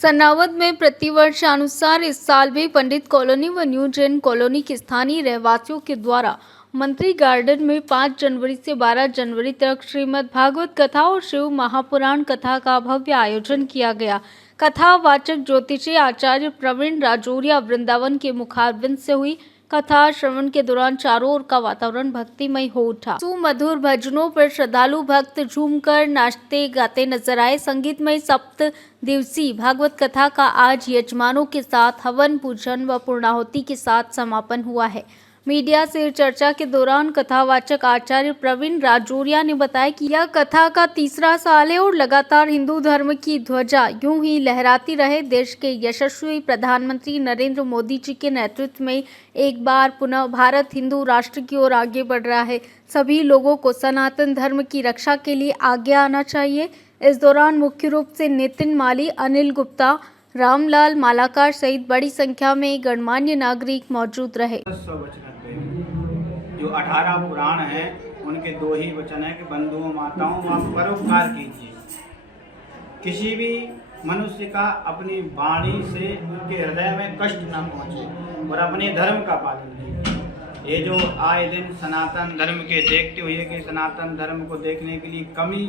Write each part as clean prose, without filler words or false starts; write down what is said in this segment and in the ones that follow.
सनावद में प्रतिवर्षानुसार इस साल भी पंडित कॉलोनी व न्यू जैन कॉलोनी के स्थानीय रहवासियों के द्वारा मंत्री गार्डन में 5 जनवरी से 12 जनवरी तक श्रीमद् भागवत कथा और शिव महापुराण कथा का भव्य आयोजन किया गया। कथावाचक ज्योतिषी आचार्य प्रवीण राजौरिया वृंदावन के मुखारबिंद से हुई। कथा श्रवण के दौरान चारों ओर का वातावरण भक्तिमय हो उठा। सुमधुर भजनों पर श्रद्धालु भक्त झूमकर नाचते गाते नजर आए। संगीतमय 7 दिवसीय भागवत कथा का आज यजमानों के साथ हवन पूजन व पूर्णाहुति के साथ समापन हुआ है। मीडिया से चर्चा के दौरान कथावाचक आचार्य प्रवीण राजौरिया ने बताया कि यह कथा का 3रा साल है और लगातार हिंदू धर्म की ध्वजा यूं ही लहराती रहे। देश के यशस्वी प्रधानमंत्री नरेंद्र मोदी जी के नेतृत्व में एक बार पुनः भारत हिंदू राष्ट्र की ओर आगे बढ़ रहा है। सभी लोगों को सनातन धर्म की रक्षा के लिए आगे आना चाहिए। इस दौरान मुख्य रूप से नितिन माली, अनिल गुप्ता, रामलाल मालाकार सहित बड़ी संख्या में गणमान्य नागरिक मौजूद रहे। जो 18 पुराण हैं उनके 2 ही वचन है कि बंधुओं माताओं आप परोपकार कीजिए। किसी भी मनुष्य का अपनी वाणी से उनके हृदय में कष्ट न पहुंचे और अपने धर्म का पालन कीजिए। ये जो आए दिन सनातन धर्म के देखते हुए कि सनातन धर्म को देखने के लिए कमी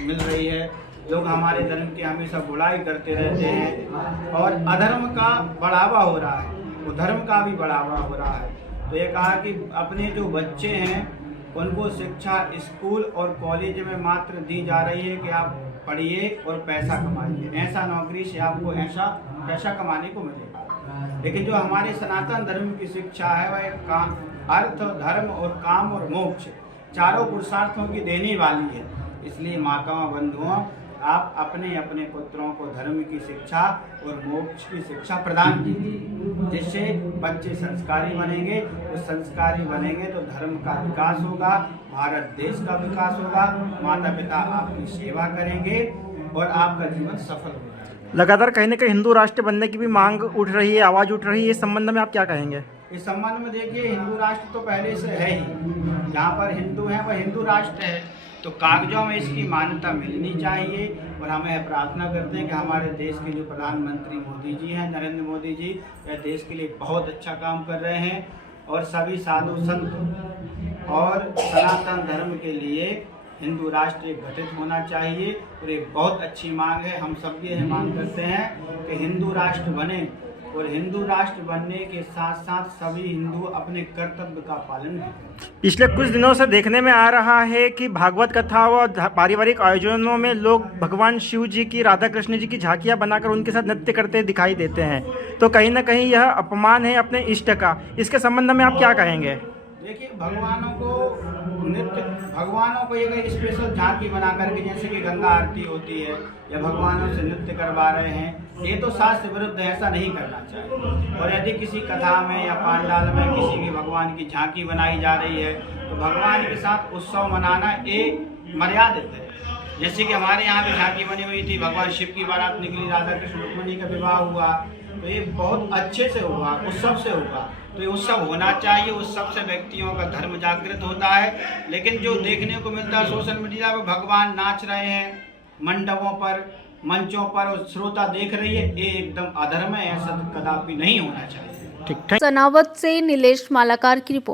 मिल रही है, लोग हमारे धर्म की हमेशा बुराई करते रहते हैं और अधर्म का बढ़ावा हो रहा है, वो धर्म का भी बढ़ावा हो रहा है। तो ये कहा कि अपने जो बच्चे हैं उनको शिक्षा स्कूल और कॉलेज में मात्र दी जा रही है कि आप पढ़िए और पैसा कमाइए, ऐसा नौकरी से आपको ऐसा पैसा कमाने को मिलेगा। लेकिन जो हमारे सनातन धर्म की शिक्षा है वह अर्थ, धर्म और काम और मोक्ष चारों पुरुषार्थों की देने वाली है। इसलिए माताओं बंधुओं, आप अपने अपने पुत्रों को धर्म की शिक्षा और मोक्ष की शिक्षा प्रदान कीजिए, जिससे बच्चे संस्कारी बनेंगे। वो संस्कारी बनेंगे तो धर्म का विकास होगा, भारत देश का विकास होगा, माता पिता आपकी सेवा करेंगे और आपका जीवन सफल होगा। लगातार कहीं न कहीं हिंदू राष्ट्र बनने की भी मांग उठ रही है, आवाज़ उठ रही है। इस संबंध में आप क्या कहेंगे? इस संबंध में देखिए, हिंदू राष्ट्र तो पहले से है ही, जहाँ पर हिंदू हैं वह हिंदू राष्ट्र है, तो कागजों में इसकी मान्यता मिलनी चाहिए। और हम यह प्रार्थना करते हैं कि हमारे देश के जो प्रधानमंत्री मोदी जी हैं, नरेंद्र मोदी जी, वह देश के लिए बहुत अच्छा काम कर रहे हैं और सभी साधु संत और सनातन धर्म के लिए हिंदू राष्ट्र एक गठित होना चाहिए और एक बहुत अच्छी मांग है। हम सब ये मांग करते हैं कि हिंदू राष्ट्र बने और हिंदू राष्ट्र बनने के साथ साथ सभी हिंदू अपने कर्तव्य का पालन करें। पिछले कुछ दिनों से देखने में आ रहा है कि भागवत कथा व पारिवारिक आयोजनों में लोग भगवान शिव जी की, राधा कृष्ण जी की झांकियां बनाकर उनके साथ नृत्य करते दिखाई देते हैं, तो कहीं ना कहीं यह अपमान है अपने इष्ट का। इसके संबंध में आप क्या कहेंगे? देखिए, भगवानों को एक स्पेशल झांकी बना करके, जैसे कि गंगा आरती होती है या भगवानों से नृत्य करवा रहे हैं, ये तो शास्त्र विरुद्ध है, ऐसा नहीं करना चाहिए। और यदि किसी कथा में या पांडाल में किसी की भगवान की झांकी बनाई जा रही है तो भगवान के साथ उत्सव मनाना एक मर्यादित है। जैसे कि हमारे यहाँ भी झांकी बनी हुई थी, भगवान शिव की बारात निकली, राधा कृष्ण रुक्मिणी का विवाह हुआ, तो ये बहुत अच्छे से हुआ, उत्सव से हुआ। तो ये उत्सव होना चाहिए, उत्सव से व्यक्तियों का धर्म जागृत होता है। लेकिन जो देखने को मिलता है सोशल मीडिया पर, भगवान नाच रहे हैं मंडपों पर, मंचों पर और श्रोता देख रही है, ये एकदम अधर्म है, ऐसा कदापि नहीं होना चाहिए। सनावद से नीलेश मालाकार की रिपोर्ट।